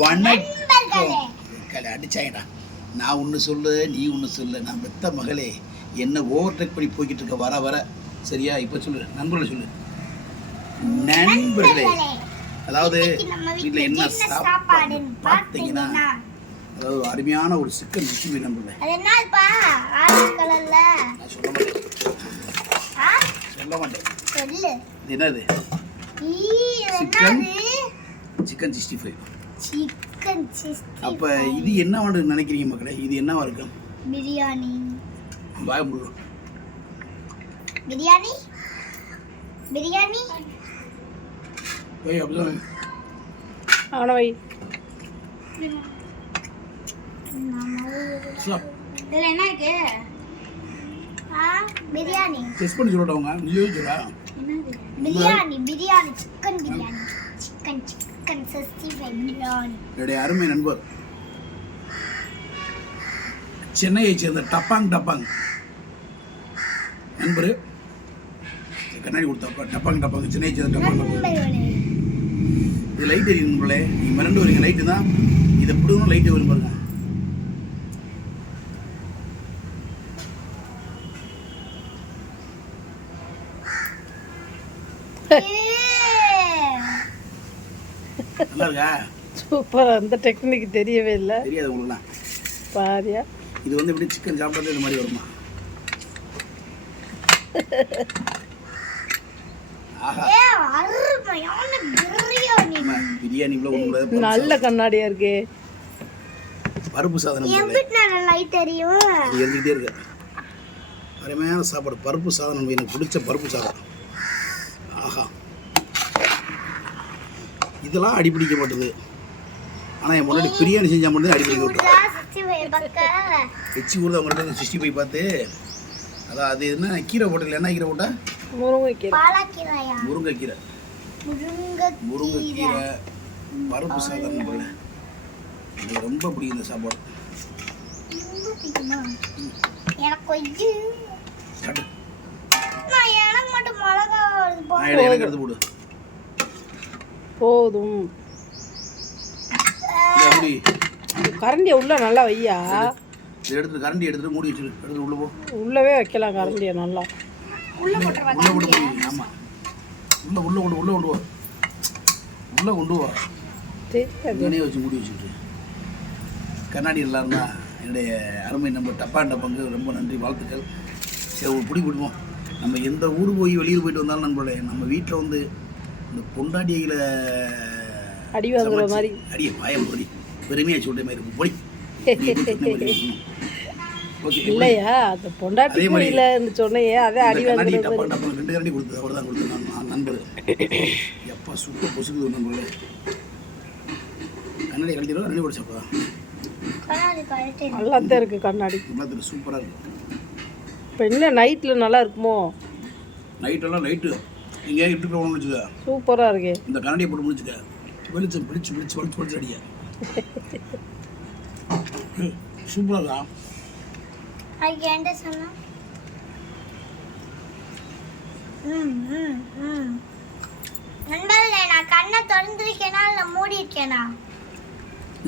வணக்கம் அடிச்சாங்கடா. நான் ஒன்று சொல்லு, நீ ஒன்று சொல்லு. நான் பெத்த மகளே என்ன ஓவர்டேக் பண்ணி போய்கிட்டு இருக்க வர வர. சரியா? இப்போ சொல்லு, நண்பர்களே சொல்லு. நண்பர்களே, அதாவது வீட்டில் என்ன சாப்பாடு பார்த்தீங்கன்னா, அதாவது அருமையான ஒரு சிக்கன் சிக்ஸ்டி நண்பர்களே. நான் சொல்ல மாட்டேன். இது என்னது? சிக்கன் 65. அப்போ இது என்ன நினைக்கிறீங்க மக்களே? இது என்னவா இருக்கும்? பிரியாணி. வாய முழு பிரியாணி பிரியாணி. போய் அப்படிதான் அவனை வை. இதில் என்ன இருக்கு? பிரியாணி. டெஸ்ட் பண்ணி சொல்லிட்டவங்க. நீ யோசிச்சுடா. பிரியாணி பிரியாணி சிக்கன் பிரியாணி. சிக்கன் 65 பிரியாணி. என்னுடைய அருமை நண்பர் சென்னையை சேர்ந்த டப்பாங் நண்பர் கண்ணாடி கொடுத்தாப்ப. டப்பாங் சென்னையை சேர்ந்த டப்பாங். இது லைட் எரியும் நண்பர்களே. நீ மிரண்டு வரீங்க. லைட்டு தான் இதை பிடிக்கணும். லைட்டு வரும் பாருங்க. நல்லா இருக்கா? சூப்பர். அந்த டெக்னிக் தெரியவே இல்லை. தெரியாது உங்களுக்குலாம். பாரியா, இது வந்து எப்படி சிக்கன் சாப்பிட்றது இந்த மாதிரி வருமா? பிரியாணி நல்ல கண்ணாடியா இருக்கு. பருப்பு சாதனம் எரிஞ்சுக்கிட்டே இருக்கு. அருமையான சாப்பாடு. பருப்பு சாதனம் எனக்கு பிடிச்ச பருப்பு சாதம். ஆஹா, இதெல்லாம் அடிப்பிடிக்க மாட்டுது. ஆனால் என் முன்னாடி பிரியாணி செஞ்சால் மட்டும் அடிப்பிடிக்க விட்டுரும். எச்சி ஊர்தான் அவங்கள்ட்ட 65 பார்த்து. அதான் அது என்ன கீரை போட்டல? என்ன கீரை போட்டா? முருங்கைக்கீரை. முருங்கைக்கீரை பருப்பு சாதம் போல எனக்கு ரொம்ப பிடிக்கும் இந்த சாப்பாடு. எனக்கு எடுத்து போடு. போதும். கரண்டியை உள்ள நல்லா வையா. எடுத்து கரண்டி எடுத்துட்டு மூடி வச்சிரு. எடுத்து உள்ள போ. உள்ளவே வைக்கலாம் கரண்டியை நல்லா. உள்ள போட்டு. ஆமா, உள்ள கொண்டு வா. தெரியாதே வச்சு மூடி வச்சுட்டு. கண்ணாடி நல்லா இருந்தா என்னுடைய அருமை நம்ம டப்பாங்க ரொம்ப நன்றி, வாழ்த்துக்கள். சரி, ஒரு பிடிப்போம். நம்ம எந்த ஊர் போய் வெளியூர் போயிட்டு வந்தாலும் நண்பர்களே, நம்ம வீட்டில் வந்து இந்த பொண்டாட்டிகளை அடி வாங்குற மாதிரி அடியை பாயம் போய் பெருமையாக சொல்கிற மாதிரி இருக்கும். போய் இல்லையா? அந்த பொண்டாட்டி இல்லைன்னு சொன்னையே, அதே அடி வாங்குற டப்பா 2 கரண்டி கொடுத்தது. அவர் தான் கொடுத்தது நண்பர். எப்பா சூப்பர் பொசுக்குது நண்பர்களே. கண்ணாடி கழட்டிடுவோம். கண்ணாடி குடிச்சப்பா நல்லா தான் இருக்குது கண்ணாடி. நல்லா சூப்பராக இருக்கும். இப்போ என்ன நைட்டில் நல்லா இருக்குமோ? நைட்டெல்லாம் லைட்டு இங்கே இட்டு போகணும்னு வச்சுக்க. சூப்பராக இருக்கு. இந்த கண்ணாடியை போட்டு முடிச்சுக்க. வெளிச்சம் பிடிச்சு அடிக்க சூப்பராக இருக்கா? நான் கண்ணை திறந்துருக்கேனா இல்லை மூடி இருக்கேனா?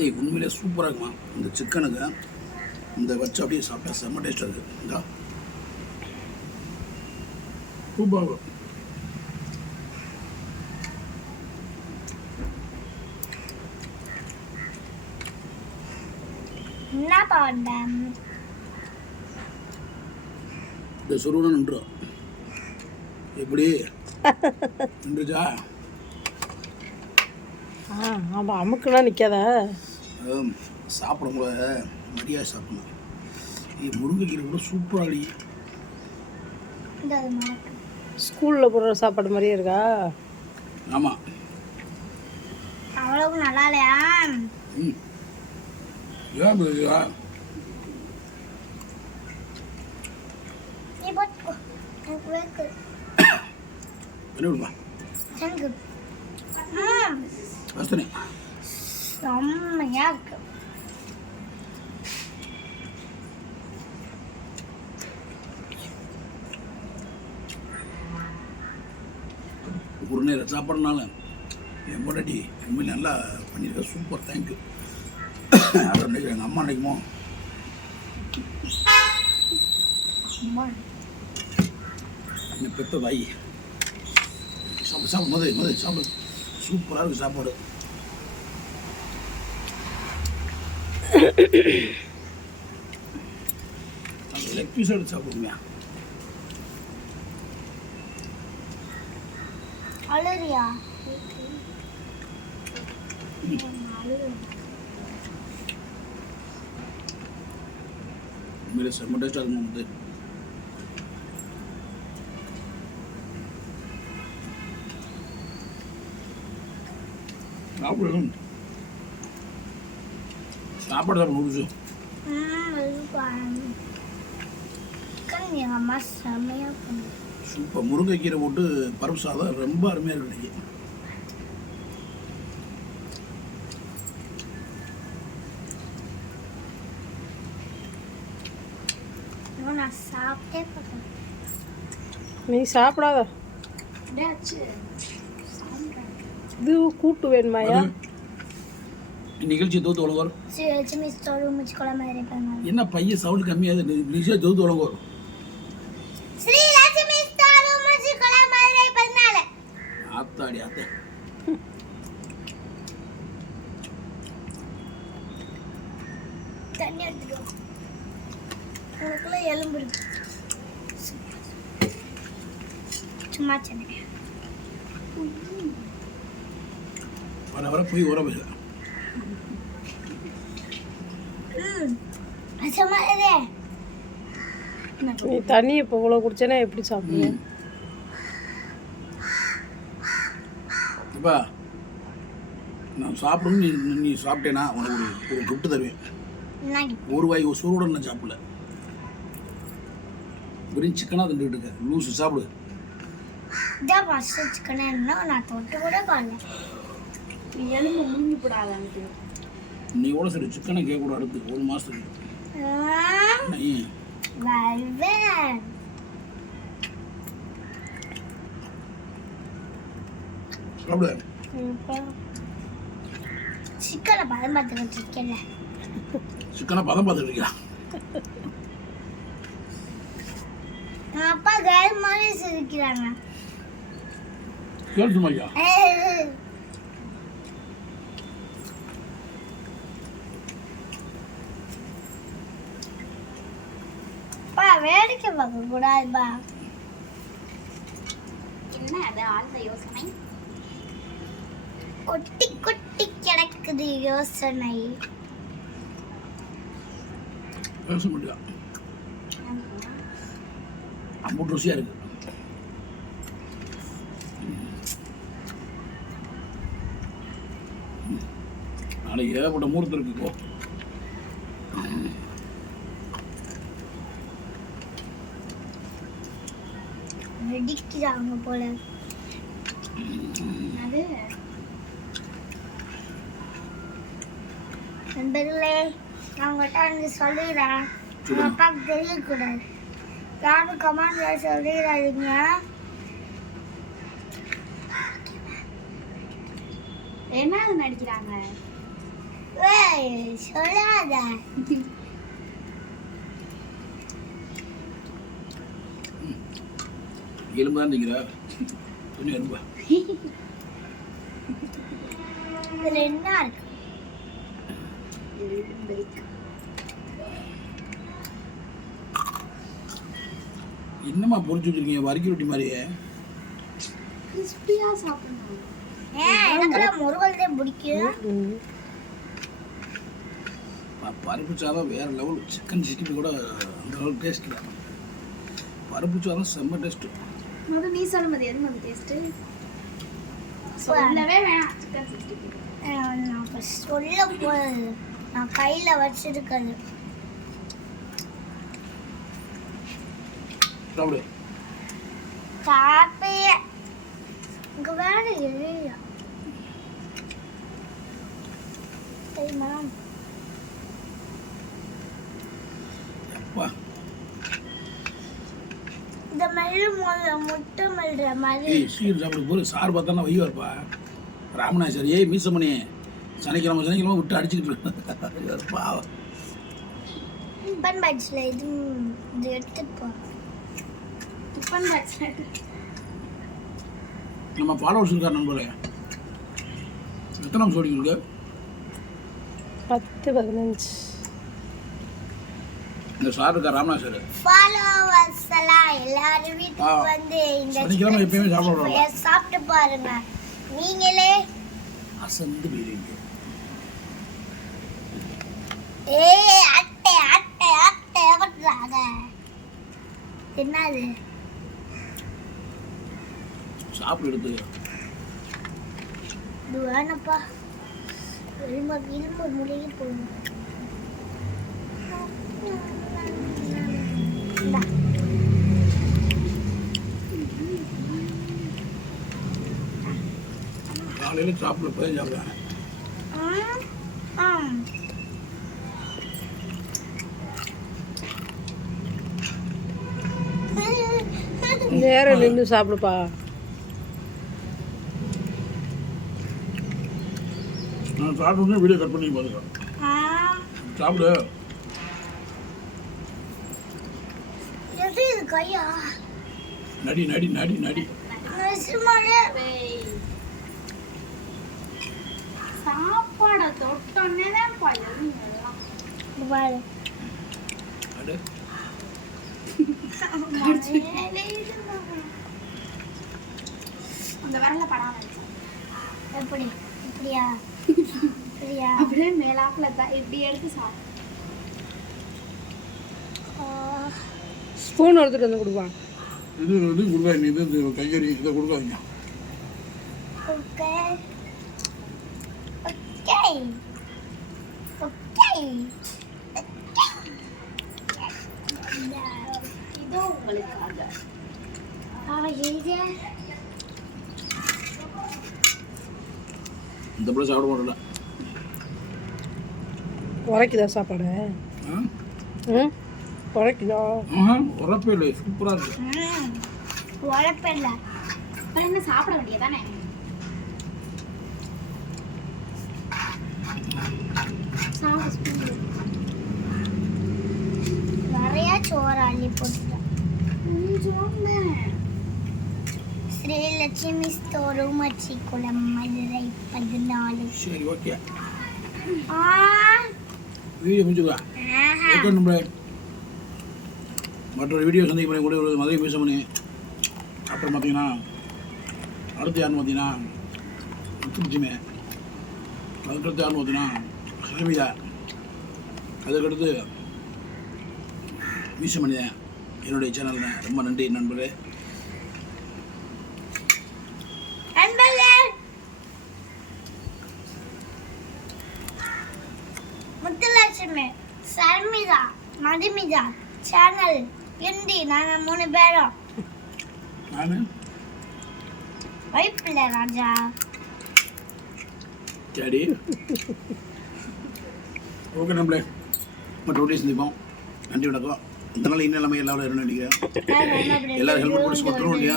ஏய், உண்மையிலே சூப்பராக இருக்குமா இந்த சிக்கனுக்கு. இந்த வச்சு அப்படியே சாப்பிட்டா செம்ம டேஸ்ட்டாக இருக்குது. இந்தா சூப்பராக இருக்கும். என்ன பண்ணேன்? இந்த சுருவனை நின்றும். எப்படி நின்றுச்சா? ஆமாம், அமுக்குலாம் நிற்காதா? சாப்பிடும்போது மரியாதை சாப்பிடணும். இது முருங்கைக்கீரை கூட சூப்பராக அடி. ஸ்கூலில் போடுற சாப்பாடு மாதிரியே இருக்கா? ஆமாம். அவ்வளவு நல்லா இல்லையா? ஏன் புரியுதா? என்ன விடுமா? செம்மையா இருக்கு. ஒரு நேரம் சாப்பிட்றதுனால என் பொண்டாட்டி உண்மையில் நல்லா பண்ணியிருக்க, சூப்பர், தேங்க்யூ. அதை அன்றைக்கி எங்கள் அம்மா அன்றைக்குமோ என் பெத்த தாய் சாப்பிடு சாப்பிடு முதல் சாப்பிடு, சூப்பராக இருக்குது சாப்பாடு. லெக் பீஸ் எடுத்து சாப்பிடுங்க. அழுறியா? मेरे सर में डस्ट आदमी होते சாப்பாடு நூடுல்ஸு எங்கள் அம்மா செம்மையாக பண்ணுது. சூப்பர். முருங்கைக்கீரை போட்டு பருப்பு சாதம் ரொம்ப அருமையாக இருக்கு இன்னைக்கு. நான் சாப்பிட்டே பார்த்தேன். நீ சாப்பிடாத. இது கூட்டு வேணுமாயா? நிகழ்ச்சி தோத்து வழங்குவார். லட்சுமி ஸ்டோர் முச்சு குழம்பு இருப்பாங்க. என்ன பையன் சவுண்ட் கம்மியாக நிகழ்ச்சியாக தோத்து வழங்குவார். ஸ்ரீ லட்சுமி ஸ்டோர் முச்சு குழம்பு இருப்பாங்க. ஆத்தாடி ஆத்தா. தண்ணி எடுத்துட்டு உனக்குள்ள எலும்பு இருக்கு. சும்மா சென்னை வர வர போய் உர போய் நீ தண்ணி இப்போ இவ்வளோ குடிச்சேன்னா எப்படி சாப்பிடுவேன்? இப்போ நான் சாப்பிடணும், நீ சாப்பிட்டேன்னா உனக்கு ஒரு கிஃப்ட் தருவேன். ஒரு வாய் ஒரு சூரோட நான் சாப்பிடல, வெறும் சிக்கனாக தந்துக்கிட்டு இருக்க லூஸு. சாப்பிடு. இதான் ஃபஸ்ட்டு சிக்கன் என்ன நான் தொட்டு கூட காணல. எலும்பு முங்கி போடாதான்னு நீ கூட சரி சிக்கனை கேட்கக்கூட அடுத்து ஒரு மாதத்துக்கு சாப்பிடு. சிக்கனை பதம் பார்த்துக்கிட்டு இருக்கேன். சிக்கனை பதம் பார்த்துக்கிட்டு இருக்கியா? அப்பா கேர்ள் மாதிரி சிரிக்கிறாங்க. கேர்ள் சும்மாயா? அப்பா வேடிக்கை பார்க்க கூடாதுப்பா. என்ன அது ஆழ்ந்த யோசனை? கொட்டி கொட்டி கிடக்குது யோசனை. பேச முடியா? அம்பூட்டு ருசியாக இருக்கு. நாளைக்கு ஏகப்பட்ட மூர்த்தம் இருக்குக்கோ. வெடிக்கிறாங்க போல. அது நண்பர்களே, நான் உங்கள்கிட்ட வந்து சொல்லிடுறேன், உங்கள் அப்பாவுக்கு தெரியக்கூடாது. யாரும் கமாண்ட்ல சொல்லிடாதீங்க. என்ன நடிக்கிறாங்க? சொல்லாத. எலும்பு தான் நிற்கிறா கொஞ்சம் எலும்பா. இதில் என்ன இருக்கு? என்னம்மா பொறிச்சு வச்சிருக்கீங்க வரிக்கி ரொட்டி மாதிரியே? கிறிஸ்பியா சாப்பிடணும். எனக்கெல்லாம் முருகல் தான் பிடிக்கும். பருப்பு சாதம் வேறு லெவல். சிக்கன் சிக்ஸ்டி கூட அந்த லெவல் டேஸ்ட் இல்லை. பருப்பு சாதம் செம்ம டேஸ்ட்டு. முதல்ல நீ சொல்லும்போது எது முதல் டேஸ்ட்டு? சொல்லவே வேணாம். சிக்கன் 60 நான் சொல்ல போகிறது நான் கையில் வச்சிருக்கிறது. சாப்பிடு. காப்பி இங்கே வேற இல்லையா தெரியுமா? அப்பா இந்த மெல்லு முட்டை மெல்ற மாதிரி. சீக்கிரம் சாப்பிடு. போது சார் பார்த்தானா வையா இருப்பா. ராமநாசரி மீசமணி சனிக்கிழமை விட்டு அடிச்சுக்கிட்டு பாவம். டிஃபன் பாக்ஸில் இது எடுத்துட்டு போ. டிஃபன் பாக்ஸ் நம்ம ஃபாலோவர்ஸ் இருக்கார் நண்பர்களே. எத்தனை நிமிஷம் இருக்கு? 10-15. இந்த சார் இருக்கா ராமநாசர். ஃபாலோவர்ஸ் எல்லாம் எல்லாரும் வீட்டுக்கு வந்து இந்த சனிக்கிழமை எப்பயுமே சாப்பிடுவாங்க. சாப்பிட்டு பாருங்க. நீங்களே அசந்து போயிருவீங்க. அட்டை அட்டை அட்டை பண்றாங்க. என்னது சாப்பிடு எடுத்து இது வேணப்பா. இரும்பு முடிய போகும். காலையில் சாப்பிட போய் சாப்பிடுவேன். நேரம் நின்று சாப்பிடுப்பா. நான் சாப்பிட்டு வீடியோ கட் பண்ணி பாருங்க. சாப்பிடு. எது இது கையா? நடி நடி நடி நடி. சாப்பாடை தொட்டோன்னே தான் பழம். அடு அந்த விரல படாம எப்படி இப்படியா இப்படியா? அப்படியே மேலாப்புல தான் இப்படி எடுத்து சாப்பிடு. ஸ்பூன் எடுத்துட்டு வந்து கொடுப்பான். இது கொடுக்காதீங்க. இது கையறி இதை கொடுக்காதீங்க. Okay okay okay. இதோ உங்களுக்காக. இந்த பிள்ளை சாப்பிட மாட்டல. உரைக்குதா சாப்பாடு? உரைக்குதா? உரப்பே இல்லை. சூப்பராக இருக்கு. உழப்பில்ல. அப்புறம் என்ன சாப்பிட வேண்டியதானே? நிறைய சோறு அள்ளி போட்டுட்டேன். ஸ்ரீலட்சுமி ஸ்டோர் மச்சிக்குளம் மதுரை 14. சரி ஓகே. வீடியோ முடிச்சுக்கலாம். மற்றொரு வீடியோ சந்திக்க கூட ஒரு மதுரை பேச பண்ணி. அப்புறம் பார்த்தீங்கன்னா அடுத்து யாருன்னு பார்த்தீங்கன்னா முத்துலட்சுமி. அதுக்கடுத்து யாருன்னு பார்த்தீங்கன்னா சரமிதா. அதுக்கடுத்து வீசமணி தான் என்னுடைய சேனல் தான். ரொம்ப நன்றி நண்பர்களே. முத்துலட்சுமி, சர்மிதா, மதுமிதா சேனல் ஹிந்தி. நாங்கள் 3 பேரும் நான் வைப்பில்லை ராஜா. சரி ஓகே நம்மளே மற்ற வீடியோ சந்திப்போம். நன்றி வணக்கம். இந்த நாள் இன்னும் எல்லாமே எல்லாரும் நினைக்கிறேன். எல்லாரும் ஹெல்மெட் போட்டு சுற்றுறோம் இல்லையா?